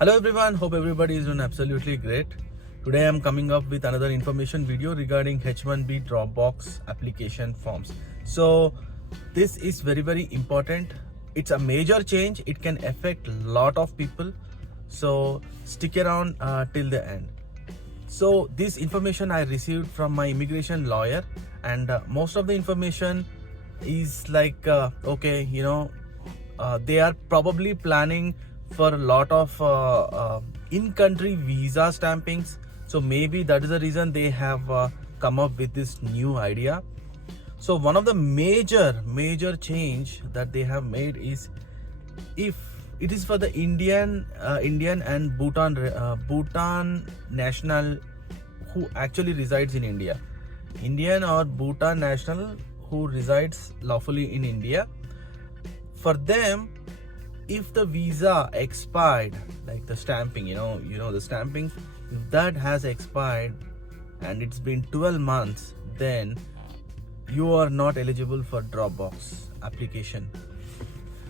Hello everyone, hope everybody is doing absolutely great. Today I'm coming up with another information video regarding H1B Dropbox application forms. So this is very important. It's a major change. It can affect a lot of people. So stick around till the end. So this information I received from my immigration lawyer, and most of the information is like they are probably planning for a lot of in-country visa stampings. So maybe that is the reason they have come up with this new idea. So one of the major change that they have made is, if it is for the Indian and Bhutan national who actually resides in India, Indian or Bhutan national who resides lawfully in India, for them, if the visa expired, like the stamping, the stamping, if that has expired and it's been 12 months, then you are not eligible for Dropbox application.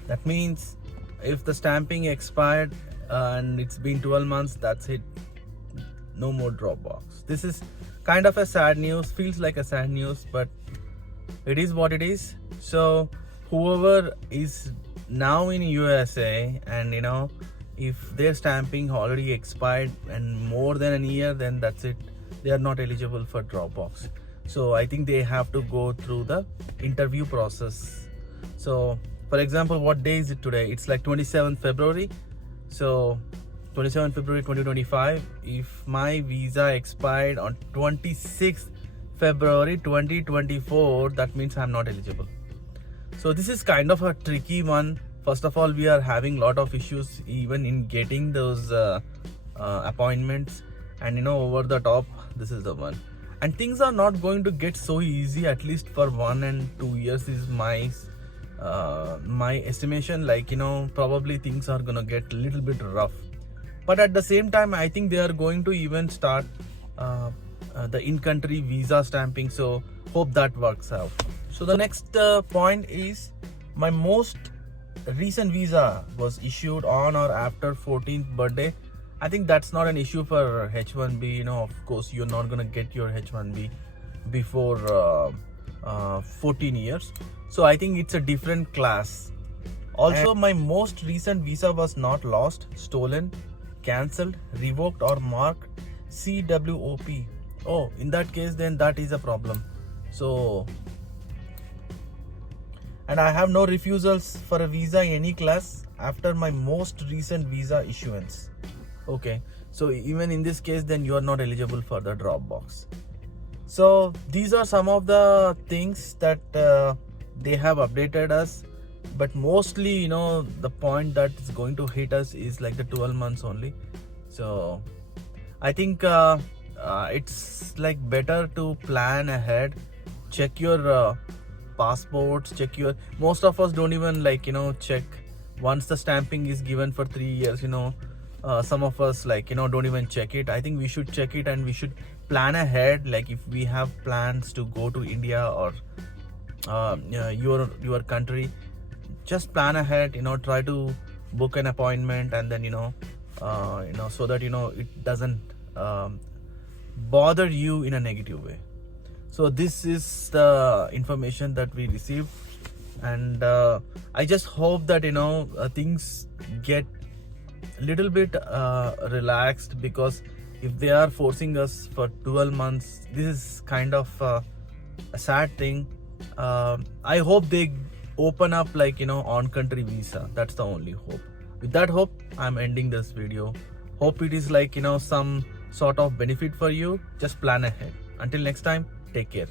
That means if the stamping expired and it's been 12 months, that's it. No more Dropbox. This is kind of a sad news, feels like a sad news, but it is what it is. So whoever is now in USA and if their stamping already expired and more than a year, then that's it, they are not eligible for Dropbox. So I think they have to go through the interview process. So for example, what day is it today? It's like 27th February. So 27th February 2025, if my visa expired on 26th February 2024, that means I'm not eligible. So this is kind of a tricky one. First of all, we are having a lot of issues even in getting those appointments, and over the top, this is the one. And things are not going to get so easy, at least for 1 and 2 years is my estimation. Probably things are gonna get a little bit rough. But at the same time, I think they are going to even start the in-country visa stamping. So hope that works out. So the next point is, my most recent visa was issued on or after 14th birthday. I think that's not an issue for H1B. Of course, you're not gonna get your H1B before 14 years. So I think it's a different class. Also, my most recent visa was not lost, stolen, cancelled, revoked, or marked CWOP. Oh, in that case, then that is a problem. So, and I have no refusals for a visa in any class after my most recent visa issuance. Okay, so even in this case, then you are not eligible for the Dropbox. So these are some of the things that they have updated us, but mostly the point that is going to hit us is like the 12 months only. So I think it's like better to plan ahead, check your passports, check your, most of us don't even check once the stamping is given for 3 years. Some of us don't even check it. I think we should check it, and we should plan ahead. Like if we have plans to go to India or your country, just plan ahead. Try to book an appointment, and then so that it doesn't bother you in a negative way. So this is the information that we received, and I just hope that things get a little bit relaxed, because if they are forcing us for 12 months, this is kind of a sad thing. I hope they open up on country visa. That's the only hope. With that hope, I'm ending this video. Hope it is some sort of benefit for you. Just plan ahead. Until next time, take care.